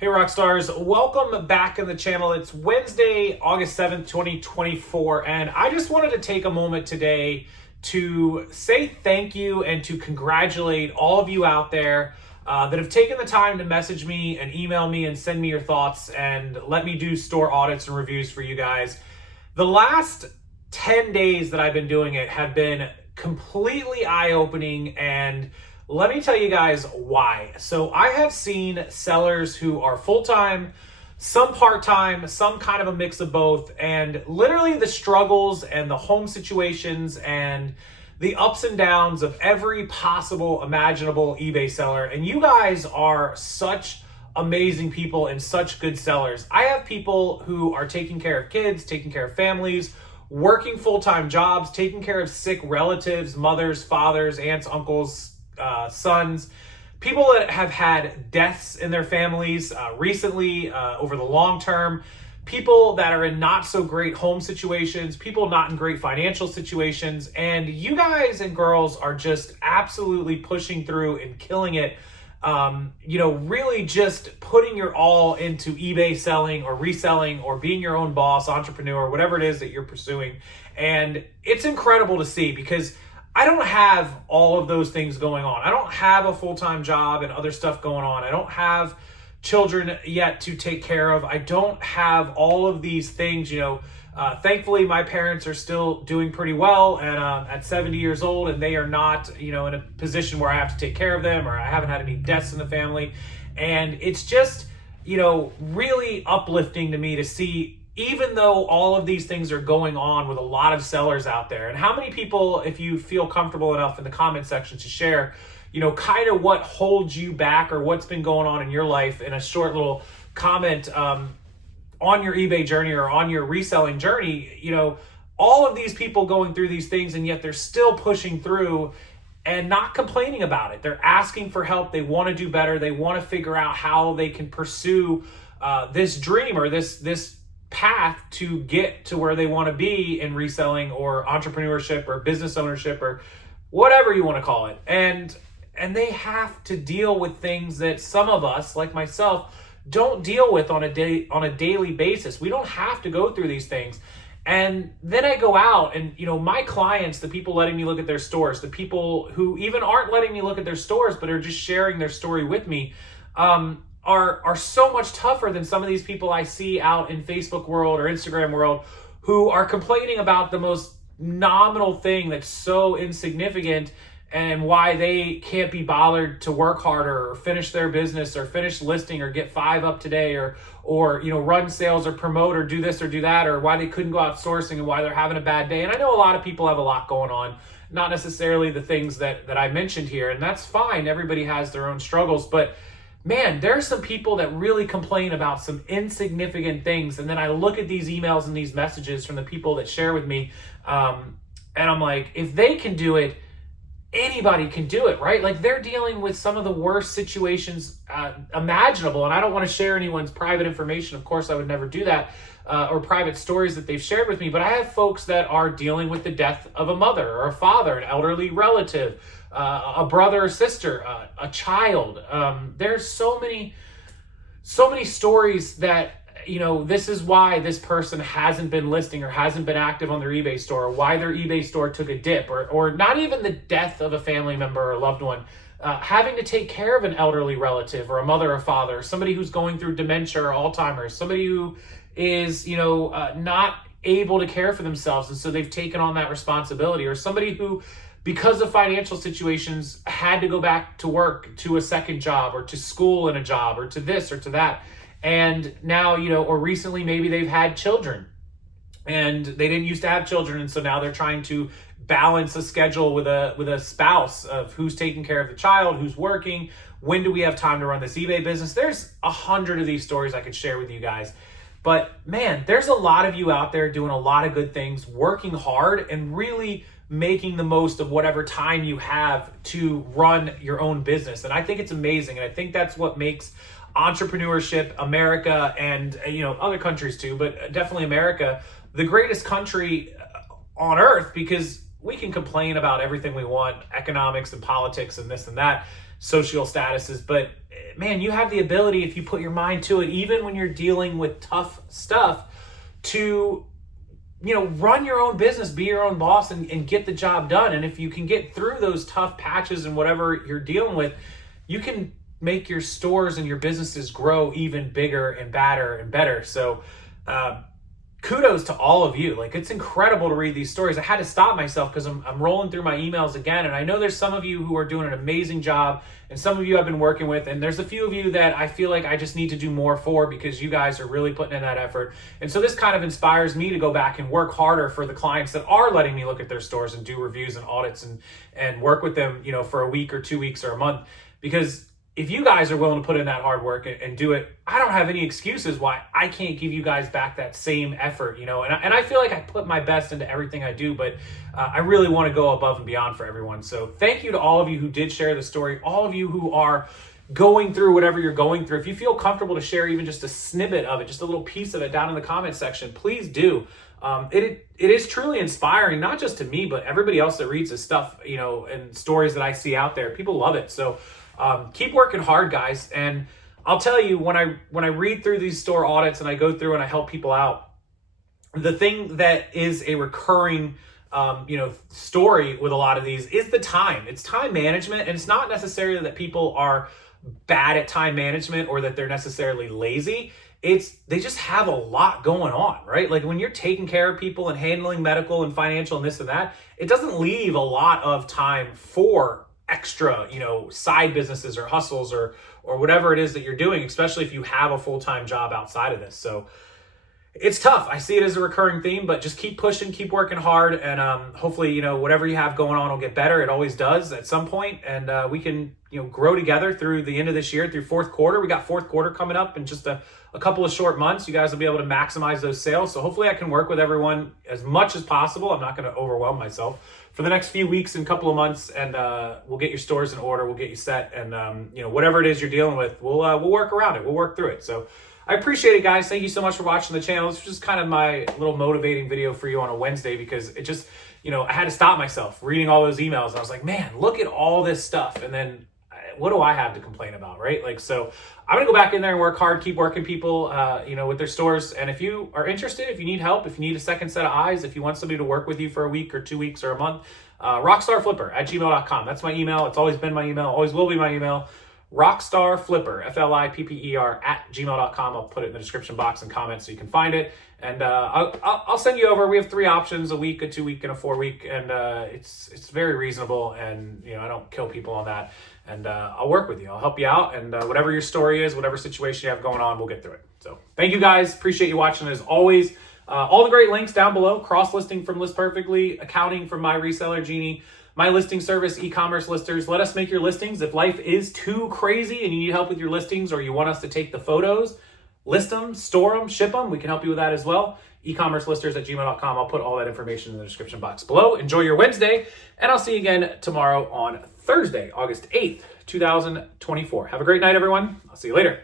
Hey Rockstars, welcome back in the channel. It's Wednesday, August 7th, 2024, and I just wanted to take a moment today to say thank you and to congratulate all of you out there that have taken the time to message me and email me and send me your thoughts and let me do store audits and reviews for you guys. The last 10 days that I've been doing it have been completely eye-opening, and let me tell you guys why. So I have seen sellers who are full-time, some part-time, some kind of a mix of both, and literally the struggles and the home situations and the ups and downs of every possible imaginable eBay seller. And you guys are such amazing people and such good sellers. I have people who are taking care of kids, taking care of families, working full-time jobs, taking care of sick relatives, mothers, fathers, aunts, uncles, sons, people that have had deaths in their families recently over the long term, people that are in not so great home situations, people not in great financial situations, and you guys and girls are just absolutely pushing through and killing it. Really just putting your all into eBay selling or reselling or being your own boss, entrepreneur, whatever it is that you're pursuing. And it's incredible to see because I don't have all of those things going on. I don't have a full-time job and other stuff going on. I don't have children yet to take care of. I don't have all of these things, thankfully my parents are still doing pretty well and at 70 years old, and they are not, in a position where I have to take care of them, or I haven't had any deaths in the family. And it's just, really uplifting to me to see, even though all of these things are going on with a lot of sellers out there. And how many people, if you feel comfortable enough in the comment section to share, kind of what holds you back or what's been going on in your life in a short little comment on your eBay journey or on your reselling journey, all of these people going through these things, and yet they're still pushing through and not complaining about it. They're asking for help. They want to do better. They want to figure out how they can pursue this dream or this path to get to where they want to be in reselling or entrepreneurship or business ownership or whatever you want to call it. And they have to deal with things that some of us, like myself, don't deal with on a daily basis. We don't have to go through these things. And then I go out and, my clients, the people letting me look at their stores, the people who even aren't letting me look at their stores, but are just sharing their story with me, are so much tougher than some of these people I see out in Facebook world or Instagram world who are complaining about the most nominal thing that's so insignificant and why they can't be bothered to work harder or finish their business or finish listing or get 5 up today or run sales or promote or do this or do that, or why they couldn't go out sourcing and why they're having a bad day. And I know a lot of people have a lot going on, not necessarily the things that I mentioned here, and that's fine. Everybody has their own struggles, but man, there are some people that really complain about some insignificant things. And then I look at these emails and these messages from the people that share with me, and I'm like, if they can do it, anybody can do it, right? Like, they're dealing with some of the worst situations imaginable. And I don't want to share anyone's private information. Of course, I would never do that, or private stories that they've shared with me. But I have folks that are dealing with the death of a mother or a father, an elderly relative, a brother or sister, a child. There's so many stories that, this is why this person hasn't been listing or hasn't been active on their eBay store, or why their eBay store took a dip, or not even the death of a family member or loved one, having to take care of an elderly relative or a mother or father, or somebody who's going through dementia or Alzheimer's, somebody who is, not able to care for themselves, and so they've taken on that responsibility, or somebody who, because of financial situations, had to go back to work, to a second job, or to school and a job, or to this or to that. And now, or recently maybe they've had children and they didn't used to have children. And so now they're trying to balance a schedule with a spouse of who's taking care of the child, who's working, when do we have time to run this eBay business? There's 100 of these stories I could share with you guys. But man, there's a lot of you out there doing a lot of good things, working hard and really making the most of whatever time you have to run your own business. And I think it's amazing. And I think that's what makes entrepreneurship, America, and other countries too, but definitely America, the greatest country on earth, because we can complain about everything we want, economics and politics and this and that. social statuses. But man, you have the ability, if you put your mind to it, even when you're dealing with tough stuff, to run your own business, be your own boss, and get the job done. And if you can get through those tough patches and whatever you're dealing with, you can make your stores and your businesses grow even bigger and badder and better. So kudos to all of you. Like, it's incredible to read these stories. I had to stop myself because I'm rolling through my emails again. And I know there's some of you who are doing an amazing job, and some of you I've been working with. And there's a few of you that I feel like I just need to do more for, because you guys are really putting in that effort. And so this kind of inspires me to go back and work harder for the clients that are letting me look at their stores and do reviews and audits and work with them, for a week or 2 weeks or a month. Because if you guys are willing to put in that hard work and do it, I don't have any excuses why I can't give you guys back that same effort, and I feel like I put my best into everything I do, but I really want to go above and beyond for everyone. So thank you to all of you who did share the story, all of you who are going through whatever you're going through. If you feel comfortable to share even just a snippet of it, just a little piece of it down in the comment section, please do. It is truly inspiring, not just to me, but everybody else that reads this stuff, and stories that I see out there. People love it. So keep working hard, guys. And I'll tell you, when I read through these store audits and I go through and I help people out, the thing that is a recurring story with a lot of these is the time. It's time management. And it's not necessarily that people are bad at time management or that they're necessarily lazy. They just have a lot going on, right? Like, when you're taking care of people and handling medical and financial and this and that, it doesn't leave a lot of time for extra, side businesses or hustles or whatever it is that you're doing, especially if you have a full-time job outside of this. So it's tough. I see it as a recurring theme, but just keep pushing, keep working hard, and hopefully, whatever you have going on will get better. It always does at some point, and we can, grow together through the end of this year, through fourth quarter. We got fourth quarter coming up in just a couple of short months. You guys will be able to maximize those sales. So hopefully I can work with everyone as much as possible. I'm not going to overwhelm myself for the next few weeks and couple of months, and we'll get your stores in order. We'll get you set, and whatever it is you're dealing with, we'll work around it. We'll work through it. So I appreciate it, guys. Thank you so much for watching the channel. This was just kind of my little motivating video for you on a Wednesday, because it just, I had to stop myself reading all those emails. I was like, man, look at all this stuff. And then what do I have to complain about, right? Like, so I'm going to go back in there and work hard, keep working people, with their stores. And if you are interested, if you need help, if you need a second set of eyes, if you want somebody to work with you for a week or 2 weeks or a month, Rockstarflipper@gmail.com. That's my email. It's always been my email, always will be my email. Rockstarflipper, FLIPPER @gmail.com. I'll put it in the description box and comments so you can find it. And I'll send you over. We have 3 options: a week, a 2 week, and a 4 week. And it's very reasonable. And I don't kill people on that. And I'll work with you. I'll help you out. And whatever your story is, whatever situation you have going on, we'll get through it. So thank you, guys. Appreciate you watching as always. All the great links down below: cross-listing from List Perfectly, accounting from My Reseller Genie, my listing service, Ecommerce Listers. Let us make your listings. If life is too crazy and you need help with your listings, or you want us to take the photos, list them, store them, ship them, we can help you with that as well. Ecommercelisters@gmail.com. I'll put all that information in the description box below. Enjoy your Wednesday, and I'll see you again tomorrow on Thursday, August 8th, 2024. Have a great night, everyone. I'll see you later.